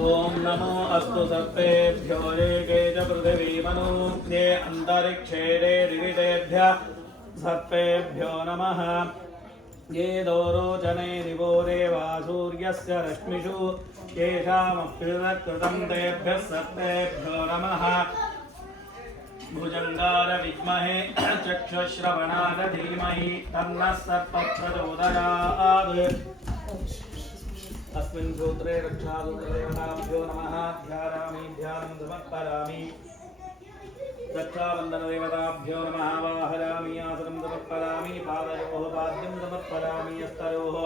ओम नमो अस्तु सर्पेभ्यो रेगे च पृथिवी मनु ये अंतरिक्षे दिवितेभ्यः सर्पेभ्यो नमः ये दोरोचने दिवो देवा सूर्यस्य रश्मिषु येषामप्युदकृतं तेभ्यः सर्पेभ्यो नमः भुजङ्गार विद्महे चक्षुश्रवणाय धीमहि तन्नः सर्पः प्रचोदयात् अस्मिन् सूत्रे रक्षासूत्रदेवताभ्यो नमः ध्यायामि ध्यानं समर्पयामि रक्षाबन्धनदेवताभ्यो नमः वाहयामि आसनं समर्पयामि पादयोः पाद्यं समर्पयामि हस्तयोः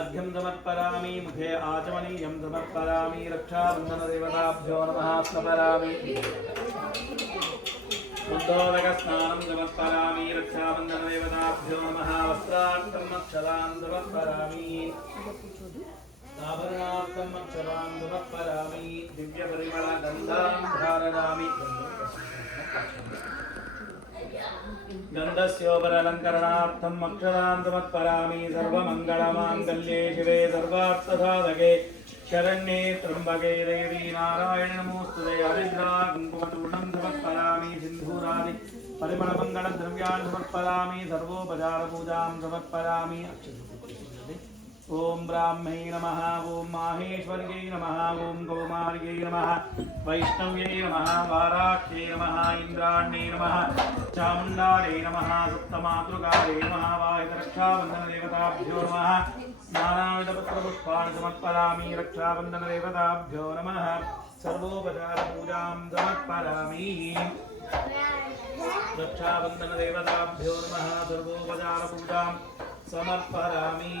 अर्घ्यं समर्पयामि मुखे आचमनीयं समर्पयामि रक्षाबन्धनदेवताभ्यो नमः स्मरामि शुद्धोदकस्नानं समर्पयामि रक्षाबन्धनदेवताभ्यो नमः वस्त्रार्थम् अक्षरान् समर्पयामि आभरणार्थम् अक्षरान् समर्पयामि दिव्यपरिमलगन्धां धारयामि गन्धस्योपरलङ्करणार्थम् अक्षरान् समर्पयामि सर्वमङ्गलमाङ्गल्ये शिवे सर्वार्थसाधके शरण्ये त्र्यम्बके देवी नारायणे नमोस्तुते हरिद्रा कुङ्कुमचूर्णं समर्पयामि सिन्धूरादि परिमलमङ्गलद्रव्याणि समर्पयामि सर्वोपचारपूजां समर्पयामि ओम ब्राह्मै नमः ओम माहेश्वर्यै नमः ओम कौमार्यै नमः वैष्णव्यै नमः वाराख्यै नमः इन्द्राण्यै नमः चामुण्डायै नमः सप्तमातृकायै नमः वाहितरक्षाबन्धनदेवताभ्यो नमः नानाविधपत्रपुष्पाणि समर्पयामि रक्षाबन्धनदेवताभ्यो नमः सर्वोपचारपूजां समर्पयामि रक्षाबन्धनदेवताभ्यो नमः सर्वोपचारपूजां समर्पयामि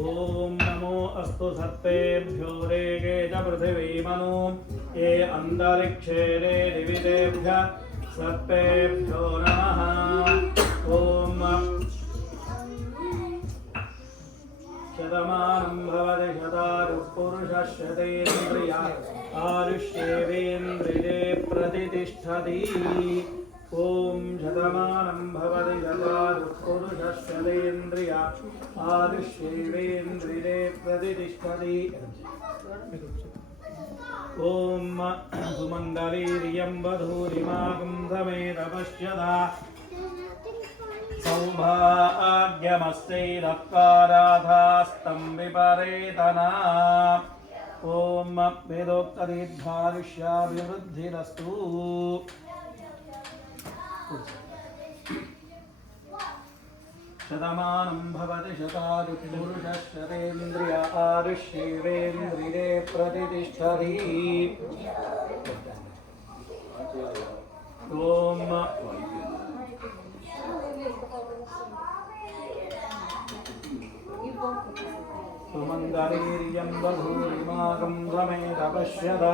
ओम नमो अस्तु सर्पेभ्यो रेगे च पृथिवी मनु ये अंतरिक्षे दिवितेभ्यः सर्पेभ्यो नमः ओम शतमानं भवति शतायुः पुरुषः शतेन्द्रिय आयुष्येवेन्द्रिये प्रतिष्ठति ओम शतमानं भवति शतायुः पुरुषः शतेन्द्रिय आयुष्येवेन्द्रिये प्रतिष्ठति ओम सुमङ्गलीर्यं वधूरिमागं समेत पश्यता सौभाग्यमस्यैरत्काराधास्तं विपरेतना ओम वेदोक्तदीर्घायुष्याभिवृद्धिरस्तु शतमानं भवति शतायुः पुरुषः शतेन्द्रिय आयुष्येवेन्द्रिये प्रतिष्ठति ओम सुमङ्गलीर्यं वधूरिमागं समेत पश्यता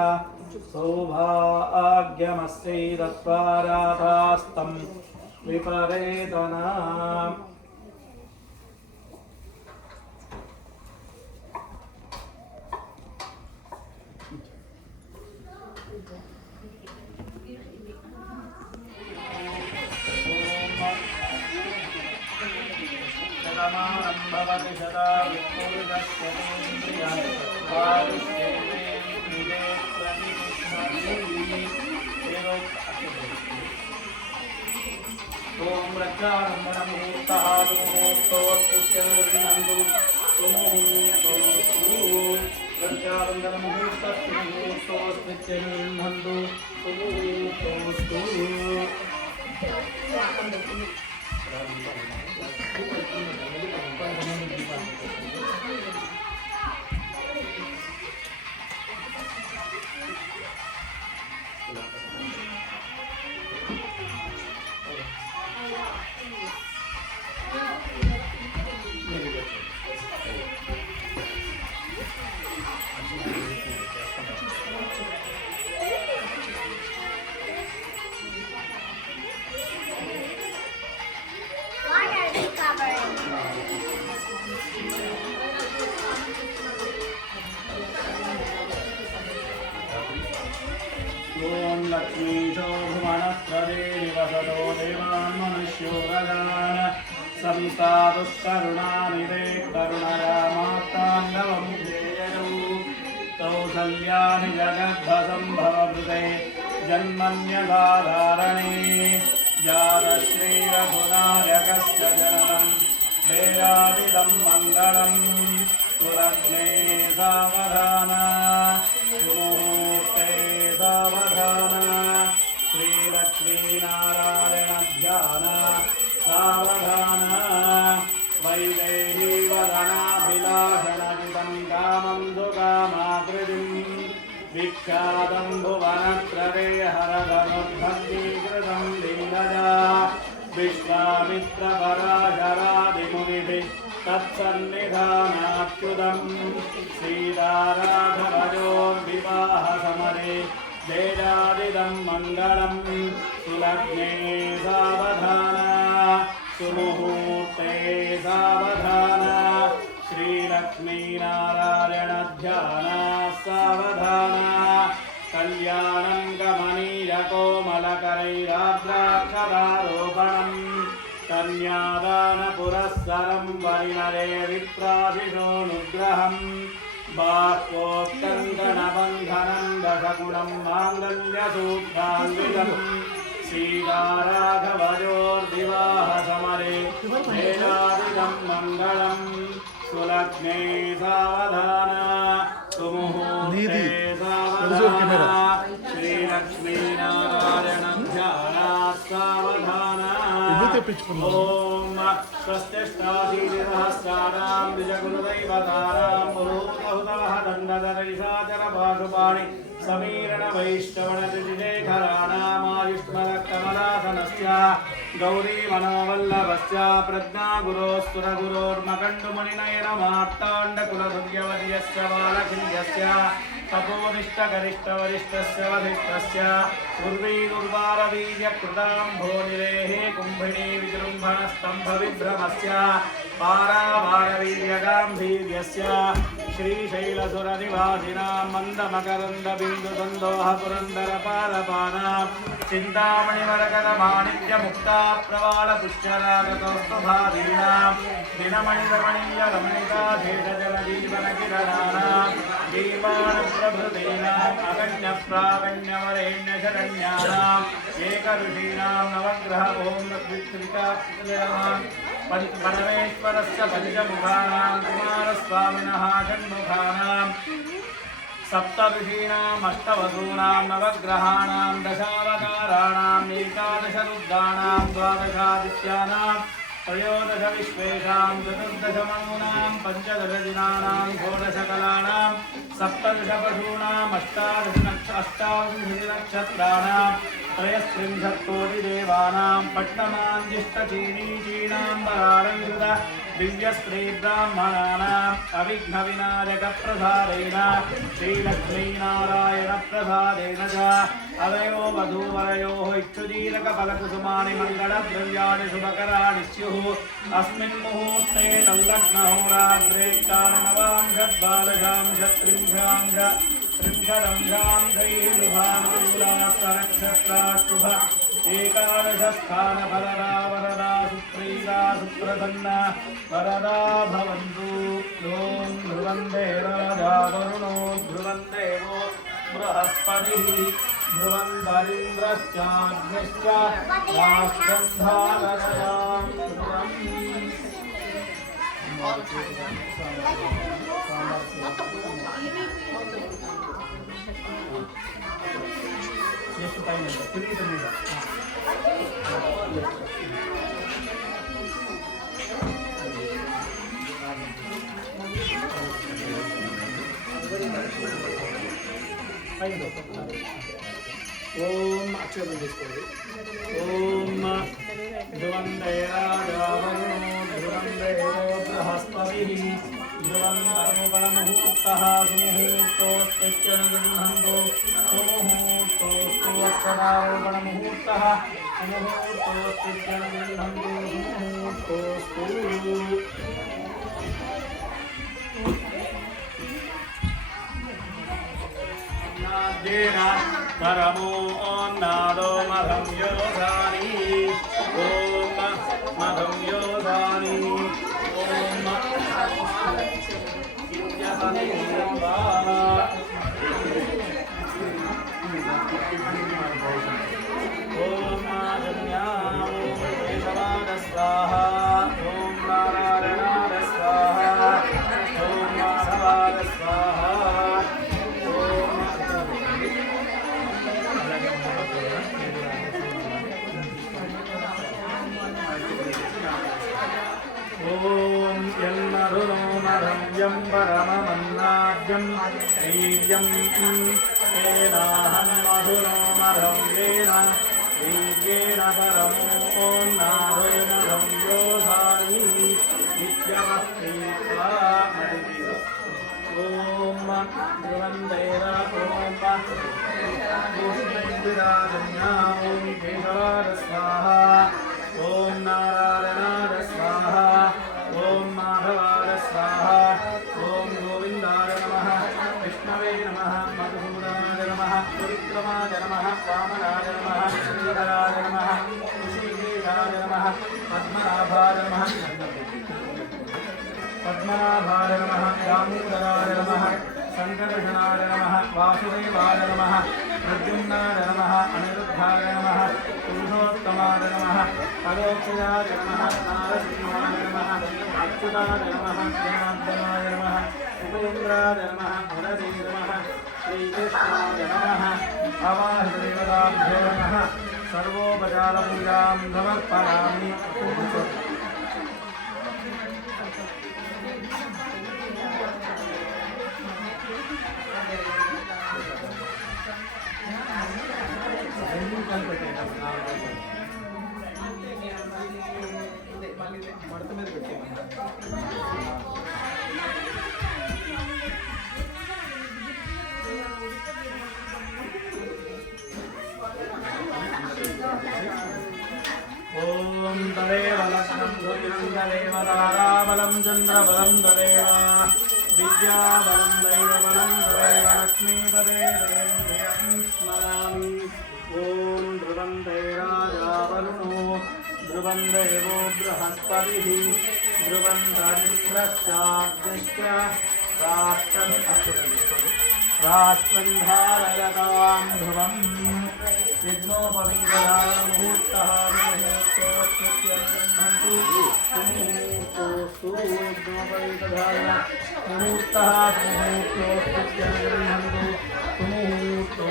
सौभाग्यमस्यैरत्वाराधास्तं विपरेतना शतमानं भवति शतायुः पुरुषः शतेन्द्रिय आयुष्येवेन्द्रिये प्रतिष्ठति ओम रक्षाबन्धनमुहूर्तः मुहूर्तोऽस्तु सुमुहूर्तोऽस्तु रक्षाबन्धनमुहूर्तस्य मुहूर्तोऽस्तु सुमुहूर्तोऽस्तु What are we covering? ॐ लक्ष्मीशो भुवनप्रदे निवसतो देवान् मनुष्यो गजान संस्तादुष्करुणानिधे करुणया माताण्डवं जयजौ कौसल्यानि जगद्भसम्भवभृते जन्मन्यसाधारणे जातश्रीरघुनायकस्य जननं वेदादिदं मङ्गलं सुलग्ने सावधान सुमुहूर्ते सावधान श्रीलक्ष्मीनारायणध्यान सावधान वैदेही वदनाभिलाषणजितं कामं सुकामाकृतिं विख्यातं भुवनत्रये हरधनुर्भक्तीकृतं लीलया विश्वामित्रपराशरादिमुनिभिः तत्सन्निधानाच्युतं सीताराघवयोर्विवाहसमरे वेदादिदं मङ्गलं सुलग्ने सावधान सुमुहूर्ते सावधान श्रीलक्ष्मीनारायणध्यान सावधान कल्याणं गमनीयकोमलकरैराद्राक्षरारोपणं कन्यादानपुरस्सरं वरिणरे विप्राशिषोऽनुग्रहं बाह्वोत्कङ्कणबन्धनं दशगुणं माङ्गल्यसूत्रान्वितं सीताराघवयोर्विवाहसमरे वेदादिदं मङ्गलं सुलग्ने सावधान सुमुहूर्ते सावधान श्रीलक्ष्मीनारायणं ध्यानात् सावधान ॐ स्वस्तिष्ठाशीतिसहस्राणां द्विजगुरुदैवतानां पुरोतहुतः दण्डधरैषाचरपाशुपाणि समीरणवैष्णवनतिशेखराणामायुष्मदकमलासनस्य गौरीमनोवल्लभस्य प्रज्ञागुरोस्तुरगुरोर्मकण्डमुनिनयनमार्ताण्डकुलभुर्यवर्यस्य बालखिल्यस्य तपोनिष्ठगरिष्ठवरिष्ठस्य वसिष्ठस्य उर्वीदुर्वारवीर्यकृताम्भोनिरेः कुम्भिणी विजृम्भणस्तम्भविभ्रमस्य पारावारवीर्यगाम्भीर्यस्य श्रीशैलसुरनिवासिनां मन्दमकरन्दबिन्दुसन्दोहपुरन्दरपादपानां चिन्तामणिमरकरमाणिक्यमुक्ताप्रवालपुष्यरागतौस्तुभादीनां दिनमणिरमणीयरमणिकाधेशजलजीवनकिरणानां जीवाणप्रभृतीनाम् अगण्यप्रागण्यवरेण्यशरण्यानाम् एकऋषीणां नवग्रह ॐ परमेश्वरस्य पञ्चमुखानां कुमारस्वामिनः षण्मुखानां सप्तऋषीणाम् अष्टवसूनां नवग्रहाणां दशावताराणाम् एकादशरुद्राणां द्वादशादित्यानां त्रयोदश विश्वेषां चतुर्दशमनूनां पञ्चदशदिनानां षोडशकलानां सप्तदशपशूनाम् अष्टाविंशतिनक्षत्राणां त्रयस्त्रिंशत्कोटिदेवानां पट्टमाञ्जिष्टचीनीचीनाम्बरारङ्कृत दिव्यस्त्रीब्राह्मणानाम् अविघ्नविनायकप्रसादेन श्रीलक्ष्मीनारायणप्रसादेन च अवयो वधूवरयोः इक्षुजीरकफलकुसुमानि मङ्गलद्रव्याणि शुभकराणि स्युः अस्मिन् मुहूर्ते तल्लग्नहोराग्रे कारणवांशद्वादशांशत्रिंशांश त्रिंशदंशांशैर्शुभानुकूलास्तनक्षत्राशुभ एकादशस्थानफलदा वरदा सुप्रीता सुप्रसन्ना वरदा भवन्तु ॐ ध्रुवन्ते राजा वरुणो ध्रुवन्तेवो बृहस्पतिः ध्रुवन्तरिन्द्रश्चाग्निश्च राष्ट्रं धारयतां ಎಷ್ಟು ಟೈಮ್ ಇದೆ ತಿರುಗಿಸಲಿಲ್ಲ ఓం అక్షరం తీసుకోండి ఓం ధ్రువందే రాజా వరుణో ధ్రువందే బృహస్పతిః ध्रुवन्तर्मुपणमुहूर्तः सुमुहूर्तोस्तित्यनुगृह्णन्तो सुमुहूर्तोस्तु अक्षरारोपणमुहूर्तः सुमुहूर्तोस्तित्यनुगृह्णन्तो सुमुहूर्तोस्तु परमो नादो मधं योधानि ओम मधं योधानि ओम ओम आजन्यां केशवाय स्वाहा ओम नारायणाय स्वाहा ओम माधवाय स्वाहा ओम यन्मधुनो मधं यं परममन्नाद्यं वीर्यं येनाहं मधुनो मधं येन वीर्येण परमो नादो मधं योधानि नित्यमप्रीत्वा ओम ध्रुवन्देव ओम विराजन्या ओम केशवाय स्वाहा ओम नारायणाय स्वाहा ओम माधवाय स्वाहा ओम गोविन्दाय नमः विष्णवे नमः मधुसूदनाय नमः त्रिविक्रमाय नमः वामनाय नमः श्रीधराय नमः ऋषिकेशाय नमः पद्मनाभाय नमः पद्मनाभाय नमः दामोदराय नमः संकर्षणाय नमः वासुदेवाय नमः प्रद्युम्नाय नमः अनिरुद्धाय नमः पुरुषोत्तमाय नमः परोक्षयाय नमः नारसिंहाय नमः अच्युताय नमः जनार्दनाय नमः उपेन्द्राय नमः मुरसे नमः श्रीकृष्णाय नमः अवाहदेवताभ्यो नमः सर्वोपचारपूजां समर्पयामि మడత మీద పెట్టేమన్నా ఓం తదేవ లగ్నం సూర్యం తదేవ తారాబలం చంద్రబలం తదేవ విద్యాబలం దైవబలం తదేవ లక్ష్మీ తదేవం స్మరామి ఓం ధ్రువం రాజావరుణో ధ్రువం దేవో బృహస్పతిః ధ్రువం ధరింద్రశ్చాగ్నిశ్చ రాష్ట్రం ధారయతాం ధ్రువం యజ్ఞోపవీతముహూర్తః ముహూర్తోస్తు యజ్ఞోపవీతధారణ ముహూర్తః ముహూర్తోస్తు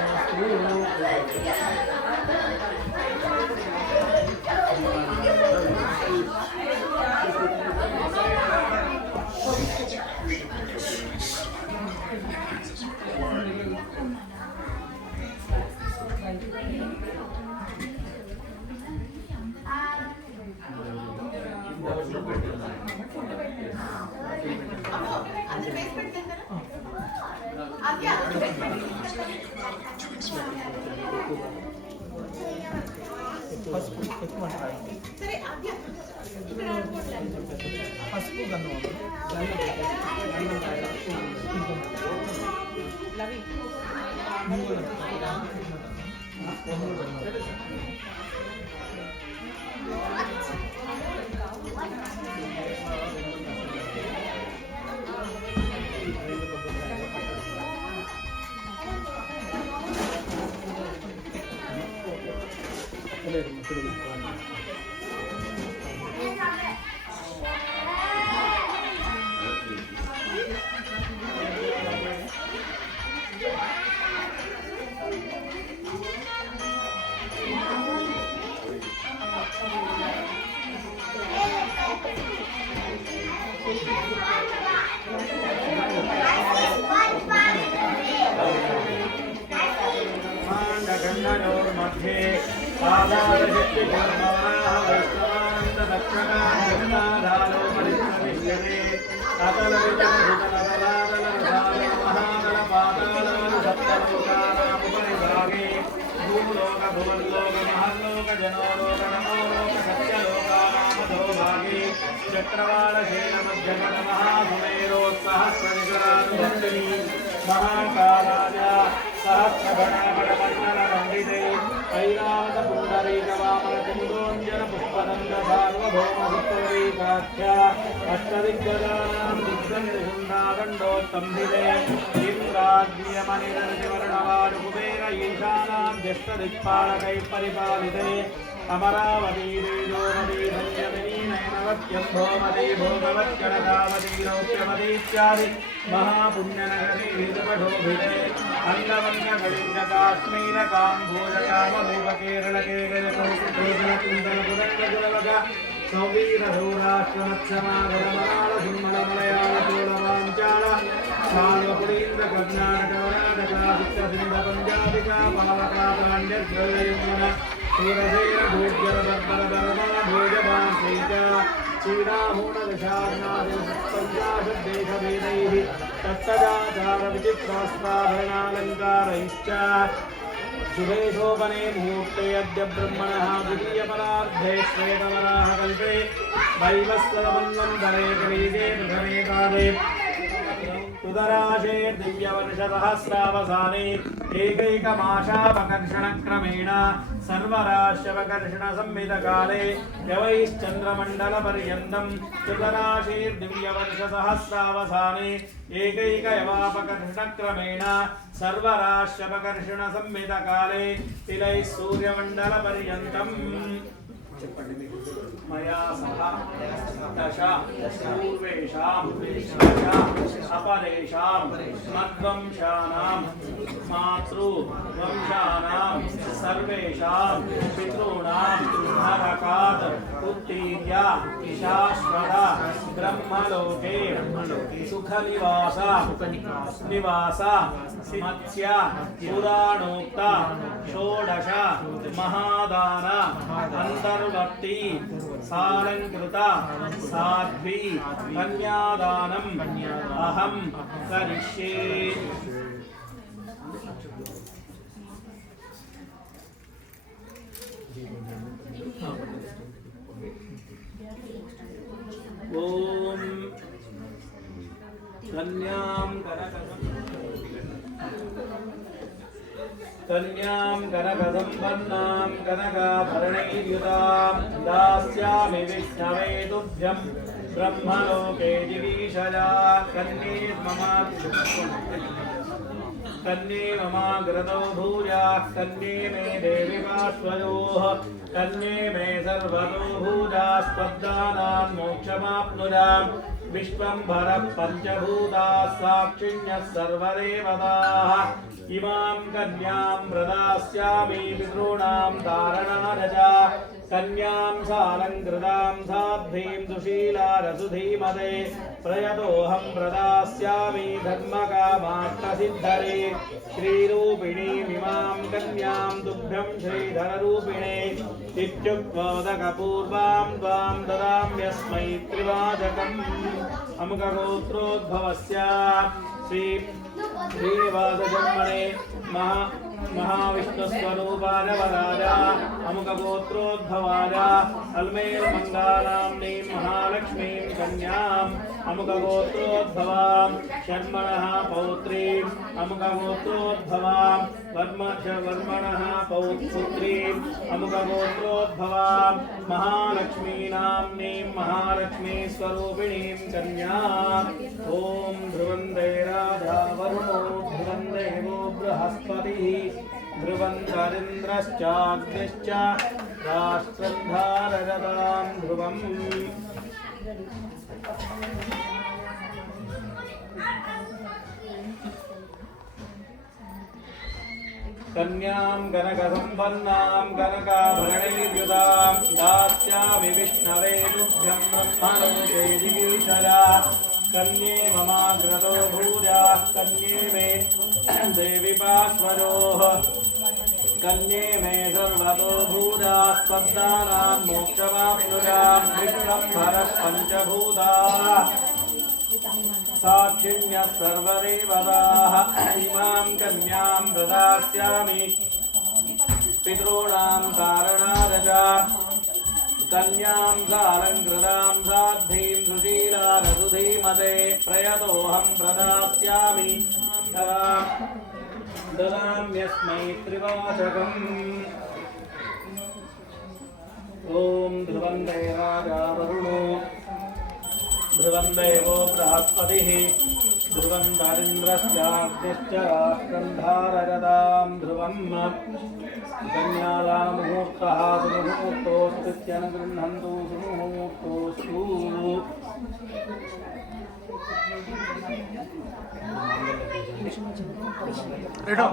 పసుపు గంధం मध्ये पादारशक्ति धर्मवाह वैष्णवानंद दक्षकांधारो परिश्रमिष्यते अतल विचक्षुतललादल रसादल महादल पादाल सप्तलोकानां उपरिभागे भूलोक भुवल्लोक महल्लोक जनोलोक नमोलोक सत्यलोकानां अधोभागे चक्रवालशेन मध्यगण महासुमेरोत्सहस्रनिकरानुवर्तिनी महाकालाय सहस्रगणामणमण्डलमण्डिते ऐरावतपुण्डरीकवामनकुन्दोञ्जनपुष्पदन्तसार्वभौमसुत्तरीकाख्या अष्टदिग्गजानां दिग्गञ्जशुण्डादण्डोत्तम्भिते इन्द्राग्नियमनिरतिवर्णवारुकुबेर ईशानां ज्येष्ठदिक्पालकैः परिपालिते अमरावती तेजोमती संयमिनी नैनवत्यं भौमती भोगवत्यनदावती रौप्यमतीत्यादि महापुण्यनगरी विदुपशोभिते अङ्गवङ्गकलिङ्गकाश्मीरकाम्भोजकामरूपकेरळकेगजकुन्दलकुदण्डकुलवग सौवीरधूराश्रमत्समागरमराळसिंहलमलयाळचोळवाञ्चाळ साल्वपुरीन्द्रकर्णाटकवराटकासिक्तसिन्धपञ्जाबिका पालका पाण्ड्यद्वयमुन सूरसेन भूज्यरदर्पणधर्मा भोजवान् श्रीचा क्षीरामूढदशाग्नादिपञ्चाशद्देशभेदैः तत्तदाचारविचित्रास्त्राभरणालङ्कारैश्च शुभेशोपने मुहूर्ते अद्य ब्रह्मणः द्वितीयपरार्धे श्वेतवराहकल्पे वैवस्वतमन्वन्तरे कलियुगे प्रथमे काले उदराशे दिव्यवर्षसहस्रावसाने एकैकमाशापकर्षणक्रमेण सर्वराश्यवकर्षणसंहितकाले यवैश्चन्द्रमण्डलपर्यन्तं उदराशे दिव्यवर्षसहस्रावसाने एकैकयवापकर्षणक्रमेण सर्वराश्यवकर्षणसंहितकाले तिलैः सूर्यमण्डलपर्यन्तम् मया सह दश पूर्वेषां दश अपरेषां मद्वंशानां मातृवंशानां सर्वेषां पितॄणां नरकात् उत्तीर्य शाश्वत ब्रह्मलोके सुखनिवास मत्स्य पुराणोक्त षोडश महादान अंतर्वर्ती सालंकृत साध्वी कन्यादानम् अहं करिष्ये। ओम कन्यां कनकसम्पन्नां कनकाभरणैर्युतां दास्यामि विष्णवे तुभ्यं ब्रह्मलोके जिगीषया। कन्ये ममाग्रतो भूयाः कन्ये मे देवि पार्श्वयोः कन्ये मे सर्वतो भूयास्पद्दानान् मोक्षमाप्नुयाम्। विश्वम्भरः पञ्चभूताः साक्षिण्यः सर्वदेवताः इमां कन्यां प्रदास्यामि पितॄणां धारणाय च। कन्यां सालङ्कृतां साध्वीं सुशीलारसुधीमते प्रयतोऽहं प्रदास्यामि धर्मकामार्थसिद्धये। श्रीरूपिणीमिमां कन्यां तुभ्यं श्रीधररूपिणे इत्युक्तोदकपूर्वां त्वां ददाम्यस्मै त्रिवादकम्। अमुकगोत्रोद्भवस्य श्रीवासजन्मने महाविष्णुस्वरूपाय वराय अमुकगोत्रोद्भवाय अल्मेर्मङ्गानाम्नीं महालक्ष्मीं कन्याम् अमुकगोत्रोद्भवां शर्मणः पौत्रीम् अमुकगोत्रोद्भवां वर्मणः पुत्रीम् अमुकगोत्रोद्भवां महालक्ष्मीनाम्नीं महालक्ष्मीस्वरूपिणीं कन्याम्। ॐ ध्रुवन्दे राजा वरुणो ध्रुवन्देवो बृहस्पतिः ध्रुवन्तरिन्द्रश्चाग्निश्च राष्ट्रं धारयतां ध्रुवम्। कन्यां कनकसम्पन्नां कनकाभरणैर्युतां दास्यामि विष्णवे तुभ्यं ब्रह्मलोके जिगीषया। कन्ये ममाग्रतो भूयाः कन्ये मे देवि पार्श्वयोः कन्ये मे सर्वतो भूयास्पद्दानां मोक्षमाप्नुयाम्। विश्वम्भरः पञ्चभूताः साक्षिण्यः सर्वदेवताः इमां कन्यां प्रदास्यामि पितॄणां कारणाय च। कन्यां सालङ्कृतां साध्वीं सुशीलारसुधीमते प्रयतोऽहं प्रदास्यामि ददाम्यस्मै त्रिवाचकम् ॐ ध्रुवं देवाजा वरुणो ध्रुवं देवो बृहस्पतिः ध्रुवं दारिन्द्रश्चाग्निश्च राष्ट्रं धारयतां ध्रुवम् कन्यादान मुहूर्तः सुमुहूर्तोऽस्त्य न गृह्णन्तु सुमुहूर्तोऽस्तु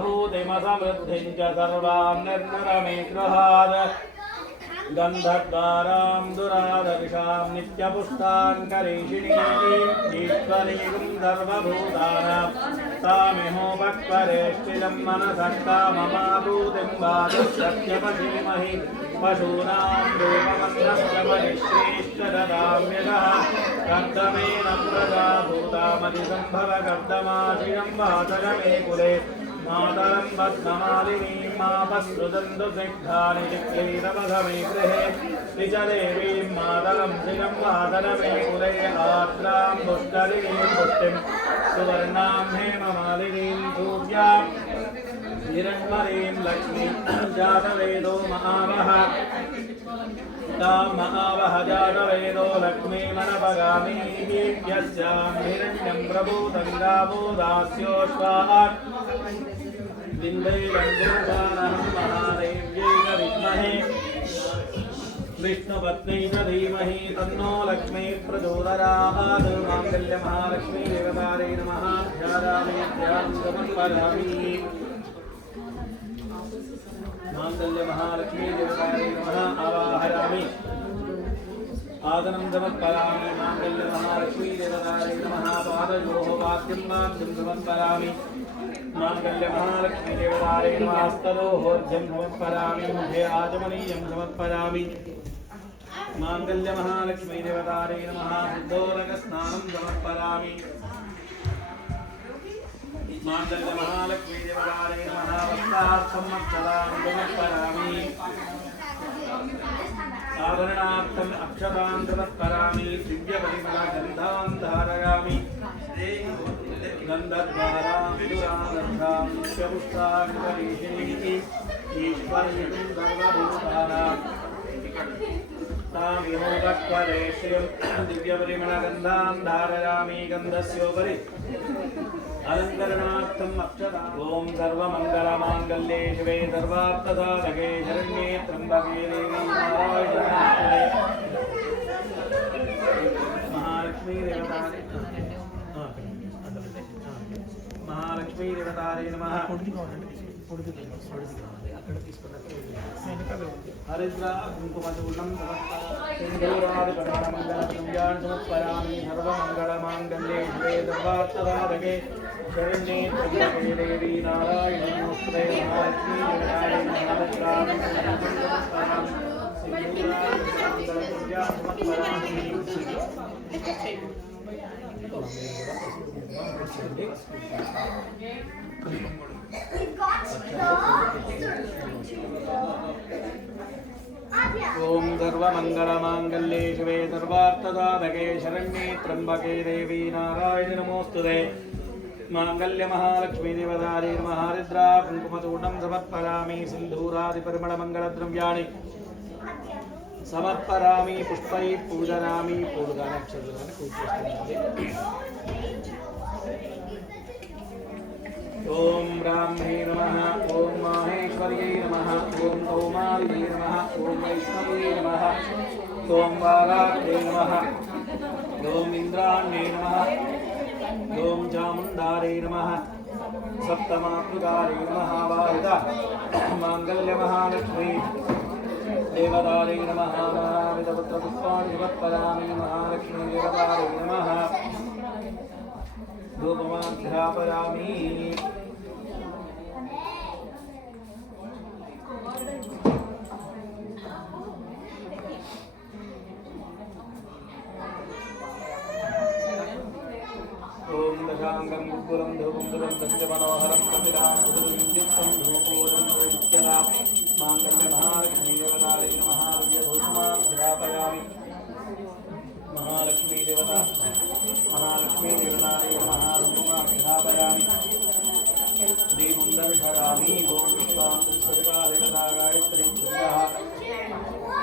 भूतिमसमृद्धिं च सर्वां निर्मलमे गृहात् गन्धद्वारां दुरादर्शां नित्यपुष्टान् करीषिणीम् ईश्वरीं सर्वभूतानां तामिहोपक्वरेष्टिलं मनसक्ताममाभूतिं वाचसत्यमधीमहि पशूनां देवमन्त्रस्य परिश्रेष्ठ ददाम्यतः कर्दमेन प्रजा भूतामधिसम्भवकर्दमाशिरं वाचरमे कुले मातरं पद्ममालिनीं मापसृजन्तु सिद्धानि चिक्लीरमघमे गृहे निजदेवीं मातरं श्रियं वादनमे कुले आर्द्रां पुष्करिणीं पुष्टिं सुवर्णां हेममालिनीं सूर्यां हिरण्मयीं लक्ष्मीं जातवेदो महावः तां महावः जातवेदो लक्ष्मीमनपगामी यस्यां हिरण्यं प्रभूतविरावो दास्योश्वात् बिन्देयं महादेव्यै च विद्महे विष्णुपत्नी च धीमहि तन्नो लक्ष्मी प्रचोदयात् माङ्गल्यमहालक्ष्मी देवतायै नमः ध्यायामि ध्यानं समर्पयामि माङ्गल्यमहालक्ष्मी देवतायै नमः आवाहयामि आदनं समर्पयामि माङ्गल्यमहालक्ष्मी देवतायै नमः पादयोः वाक्यं समर्पयामि माङ्गल्यमहालक्ष्मी देवतायै नमः हस्तयोर्घ्यं समर्पयामि मुखे आचमनीयं समर्पयामि माङ्गल्यमहालक्ष्मी देवतायै नमः सिद्धोदकस्नानं समर्पयामि माङ्गल्यमहालक्ष्मी देवतायै नमः वस्त्रार्थं अक्षतां समर्पयामि आभरणार्थम् अक्षतां समर्पयामि दिव्यपरिमलगन्धान् धारयामि गन्धद्वारां दुरादर्शां नित्यपुष्टान् करीषिणीः ईश्वरीं सर्वभूतानां तामिहोपक्वरे श्रियं दिव्यपरिमलगन्धान् धारयामि गन्धस्योपरि अलङ्करणार्थम् अक्षतां ॐ सर्वमङ्गलमाङ्गल्ये शिवे सर्वार्थसाधके शरण्ये त्र्यम्बके देवी नारायणे महालक्ष्मी देवतायै महालक्ष्मी देवतायै नमः हरिद्रा कुङ्कुमचूर्णं सिन्दूरादिकर्ममङ्गलद्रव्याणि समर्पयामि सर्वमङ्गलमाङ्गल्ये शिवे सर्वार्थसाधके शरण्ये त्र्यम्बके देवी नारायणे नमोस्तुते महालक्ष्मी देवतायै समर्पयामि ओम सर्वमंगलमांगल्ये शिवे सर्वार्थसाधके शरण्ये त्र्यंबके देवी नारायणे नमोस्तुते मांगल्यमहालक्ष्मी देवतायै नमः हरिद्रा कुङ्कुमचूर्णं समर्पयामि सिन्दूरादिपरिमलमङ्गलद्रव्याणि समर्पयामि पुष्पैः पूजयामि पूर्वगानक्षत्राणि पूज्यस्ते ओम ब्राह्मणे नमः ओम माहेश्वर्यै नमः ओम कौमार्यै नमः ओम वैष्णव्यै नमः ओम वाराह्यै नमः ओम इंद्राण्यै नमः ओम चामुण्डायै नमः सप्तमातृकायै नमः वाहिता माङ्गल्यमहालक्ष्मी देवतायै नमः नानाविधपुत्रपुष्पाणि समर्पयामि महालक्ष्मी देवतायै नमः धूपमाध्यापयामि ओम दशांगं गुरुं धूपं दुरन्तं च मनोहरं प्रतिरामयुक्तं धूपोरं प्रयुज्यता माङ्गल्यमहालक्ष्मी देवतायै नमः धूपमाध्यापयामि महालक्ष्मी देवता महालक्ष्मी देवतायै नमः धूपमाध्यापयामि दीपं दर्शयामि ओम विश्वां सर्वा देवता गायत्री छन्दः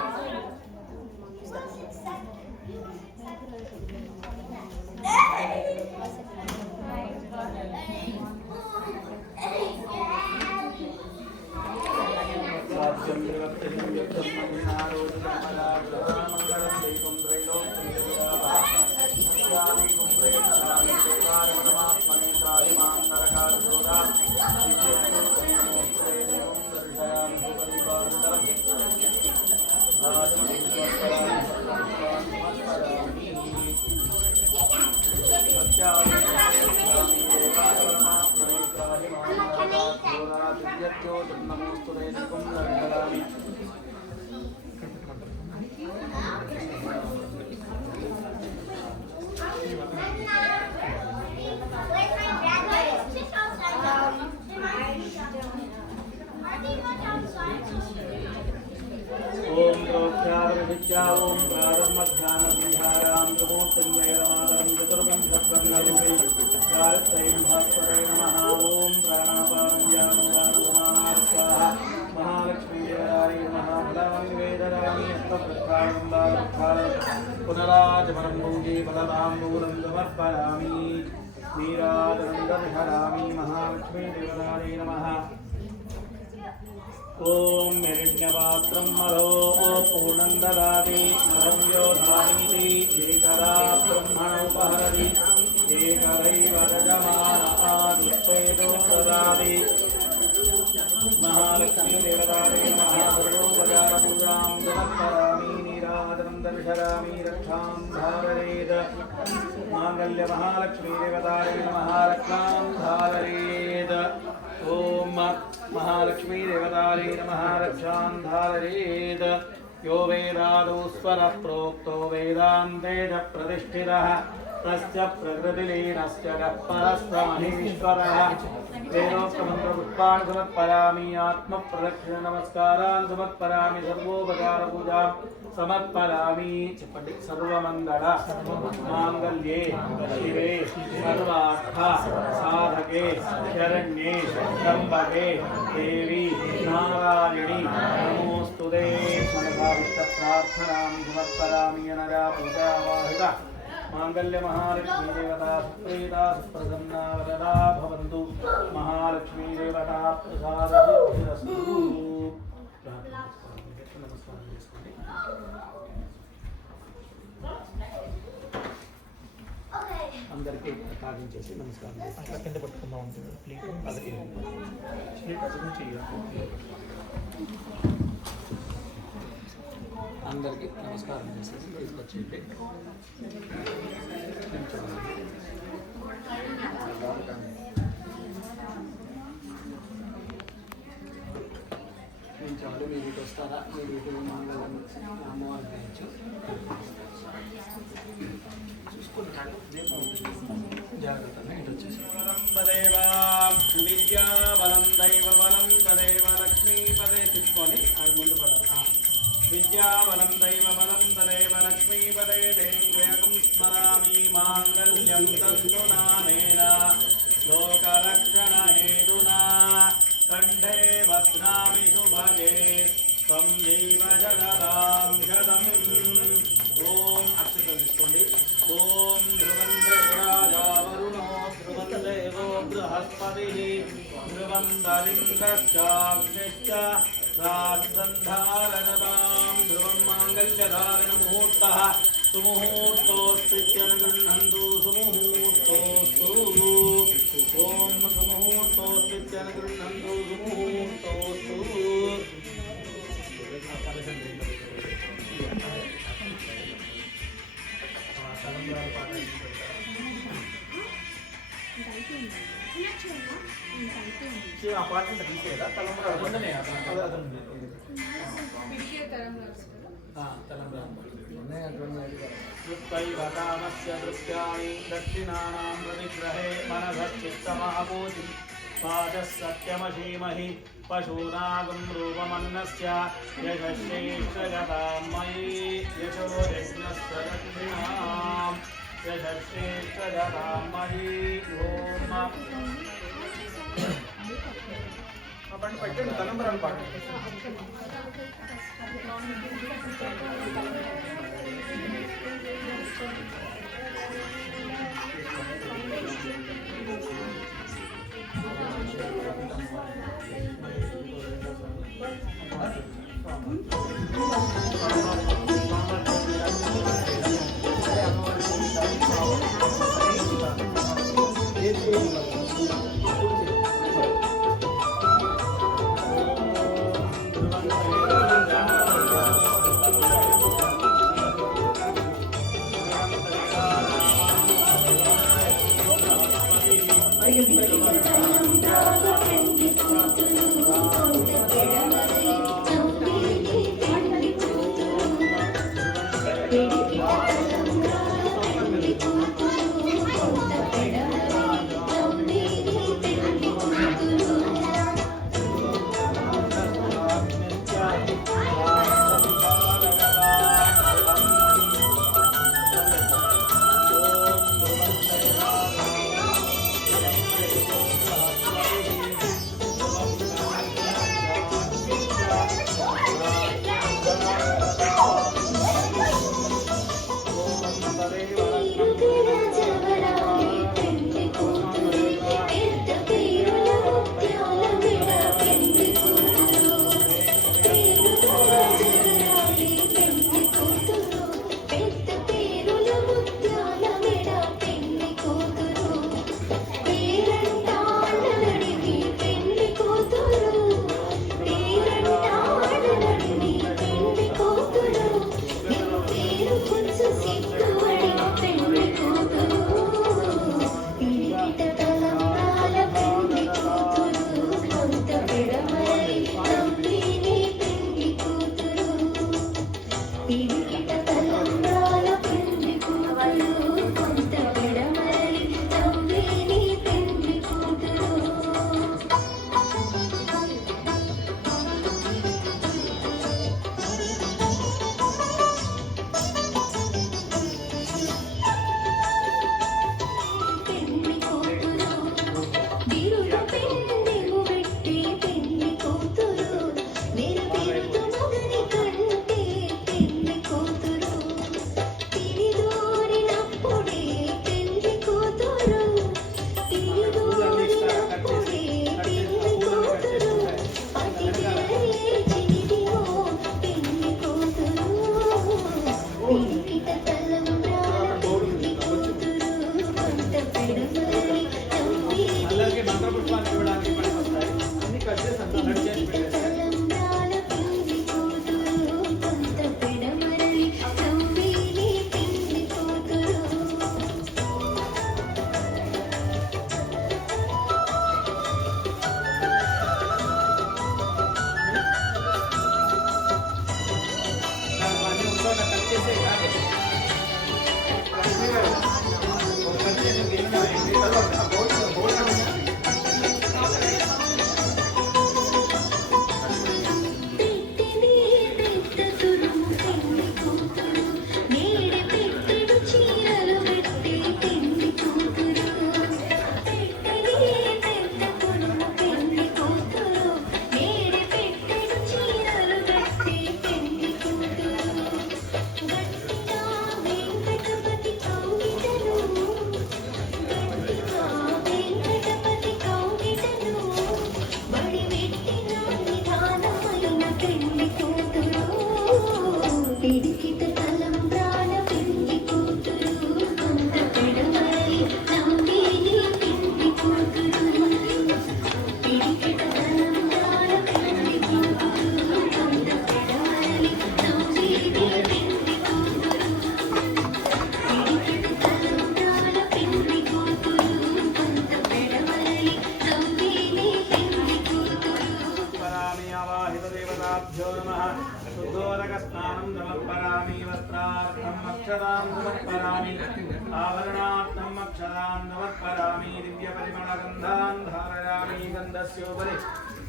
ओम प्रोक्षावृत्यावोम प्रारम्भध्यानसंध्यायां प्रमोक्तं वैरमादरं चतुर्विंशब्रह्मरूपे भारत्रयं भास्करे नमः ओम प्राणापानव्यानुदानसमानाय स्वाहा महालक्ष्मी देवताय नमः फलानि वेदराणि हस्तप्रक्षालम्बालक्षाल पुनराजमनं भुङ्गे फलताम्बूलं समर्पयामि नीराजनं दर्शयामि महालक्ष्मी देवताय नमः ओम मेरिण्यपात्रं मधो पूर्णं ददाति मधं योधानीति एकदा ब्रह्मणोपहरति एकदैव यजमानः ददाति महालक्ष्मी देवताय महासर्वोपचारपूजां समर्पयामि नीराजनं दर्शयामि रक्षां धारयेत् माङ्गल्य महालक्ष्मी देवताय नमः रक्षां धारयेत् ओम महालक्ष्मी देवताय नमः रक्षां धारयेत् यो वेदादौ स्वरः प्रोक्तो वेदान्ते च प्रतिष्ठितः तस्य प्रकृतिलीनस्य परस्य महेश्वरः वेदोक्तमन्त्रपुष्पाणि समर्पयामि आत्मप्रदक्षिणनमस्कारान् समर्पयामि सर्वोपचारपूजां समर्पयामि सर्वमङ्गल माङ्गल्ये शिवे सर्वार्थ साधके शरण्ये त्र्यम्बके देवी नारायणी नमोस्तुते मनसाविष्टप्रार्थनां समर्पयामि अनया पूजावाहिता मांगल्य महालक्ष्मी देवता सुप्रीता सुप्रसन्ना वरदा भवन्तु महालक्ष्मी देवता प्रसादसिद्धिरस्तु అందరికీ ప్రార్థించేసి నమస్కారం అట్లా కింద పట్టుకుందాం ఉంటుంది ప్లేట్ అదే ప్లేట్ అసలు చేయాలి అందరికీ నమస్కారం చేసేసి తీసుకొచ్చేయండి నేను చాలు మీరు ఇటు వస్తారా మీరు ఇటు అమ్మవారి గురించి చూసుకుంటాను జాగ్రత్తగా ఇటు వచ్చేసి విద్యా బలం దైవ బలం తదేవ లక్ష్మీపదే తిప్పుకొని అది ముందు పడాలి विद्याबलं दैवबलं तदेव लक्ष्मीपदे देवं स्मरामि माङ्गल्यं तन्तु नानेन लोकरक्षणहेतुना कण्ठे बध्नामि शुभगे त्वं जीवशरदां शतम् ॐ अक्षतं తీసుకోండి ॐ ध्रुवं राजा वरुणो ध्रुवं देवो बृहस्पतिः ध्रुवं दरिन्द्रश्चाग्निश्च राजसन्धारणतां ध्रुवं माङ्गल्यधारणमुहूर्तः सुमुहूर्तोऽस्तित्यनुगृह्णन्तु सुमुहूर्तोऽस्तु ॐ सुमुहूर्तोऽस्तित्यनुगृह्णन्तु सुमुहूर्तोऽस्तु అపార్ట్మెంట్ తీసేదా తలంబ్రాలు दक्षिणानां प्रतिग्रहे मनसच्चित्तमहबोधि पादः सत्यमशीमहि पशूनागं रूपमन्नस्य यशश्रेष्ठजतां मयि यशो यज्ञस्य दक्षिणां यशश्रेष्ठजतां मयि ॐ తలంబరాలు పాట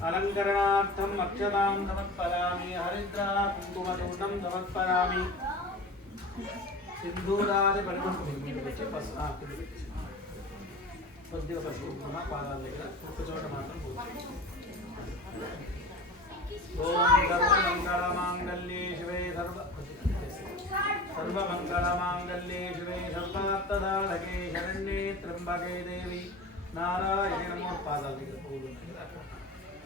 अलंकरणार्थम अक्षतां समर्पयामि हरिद्रा कुंकुमचूर्णं समर्पयामि सिंधूरादि కొద్దిగా పసుపు పాదాల దగ్గర ఒక చోట మాత్రం ओम सर्वमंगलमांगल्ये शिवे सर्वमंगलमांगल्ये शिवे सर्वार्थसाधके शरण्ये त्र्यंबके देवी नारायणे नमोस्तुते।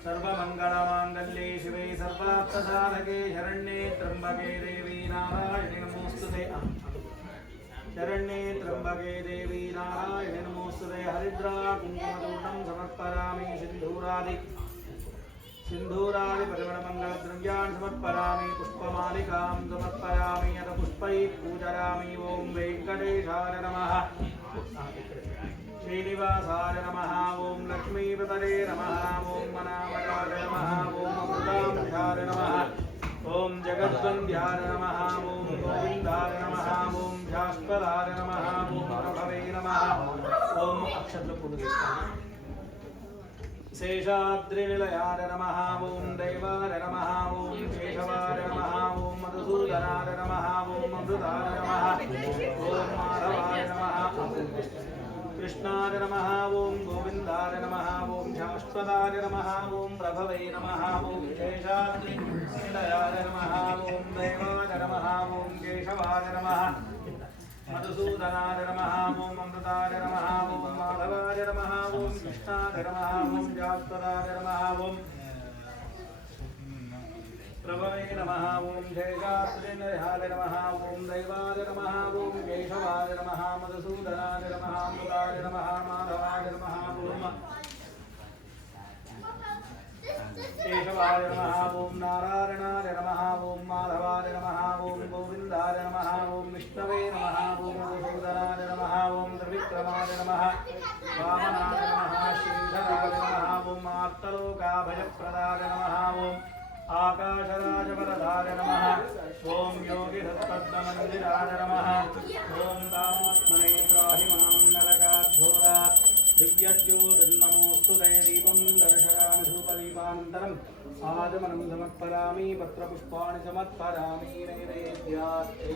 सर्वमंगलमांगल्ये शिवे सर्वार्थसाधके शरण्ये त्र्यंबके देवी नारायणे नमोस्तुते। शरण्ये त्र्यंबके देवी नारायणे नमोस्तुते। हरिद्रा कुंकुमचूर्णं समर्पयामि सिंधूरादि परिमलमंगलद्रव्याणि समर्पयामि पुष्पमालिकां समर्पयामि यत् पुष्पैः पूजयामि। ओं वेंकटेशाय नमः श्रीनिवासाय नमः ओं लक्ष्मीपतये नमः ओं मनामयाय नमः ओं अमृतांशाय नमः ओं जगद्वन्द्याय नमः ओं गोविन्दाय नमः ओं शाश्वताय नमः ओं प्रभवे नमः ओं अक्षत्रपूर्णदेशाय शेषाद्रिनिलयाय नमः ओं दैवाय नमः ओं केशवाय नमः ओं मधुसूदनाय नमः ओं अमृताय नमः ओं माधवाय नमः कृष्णाय नमः ओं गोविन्दाय नमः ओं शाश्वताय नमः ओं प्रभवे नमः ओं शेषाद्रिनिलयाय नमः ओं दैवाय नमः ओं केशवाय नमः मधुसूदनाय नमः ओं अमृताय नमः ओं माधवाय नमः ओं कृष्णाय नमः ओं शाश्वताय नमः ओं प्रभवे नमः ओं शेषाद्रिनिलयाय नमः ओं दैवाय नमः ओं केशवाय नमः मधुसूदनाय नमः अमृताय नमः माधवाय नमः ओं केशवाय नमः ओं नारायणाय नमः ओं माधवाय नमः ओं गोविन्दाय नमः ओं विष्णवे नमः ओं मधुसूदनाय नमः ओं त्रिविक्रमाय नमः वामनाय नमः श्रीधराय नमः ओं आर्तलोकाभयप्रदाय नमः ओं आकाशराजवरदाय नमः ओं योगिहत्पद्ममन्दिराय नमः ओं दामात्मने त्राहि मां नरकाद्घोरात् दिव्यज्योतिर्नमोऽस्तुते। दीपं दर्शयामि धूपदीपानन्तरम् आचमनं समर्पयामि पत्रपुष्पाणि समर्पयामि नैवेद्यार्थे।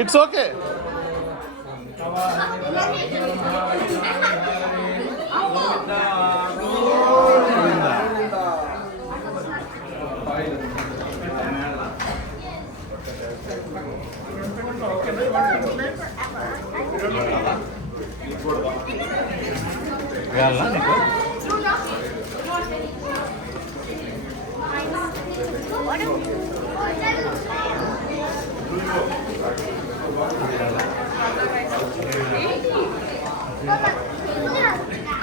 It's okay.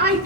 I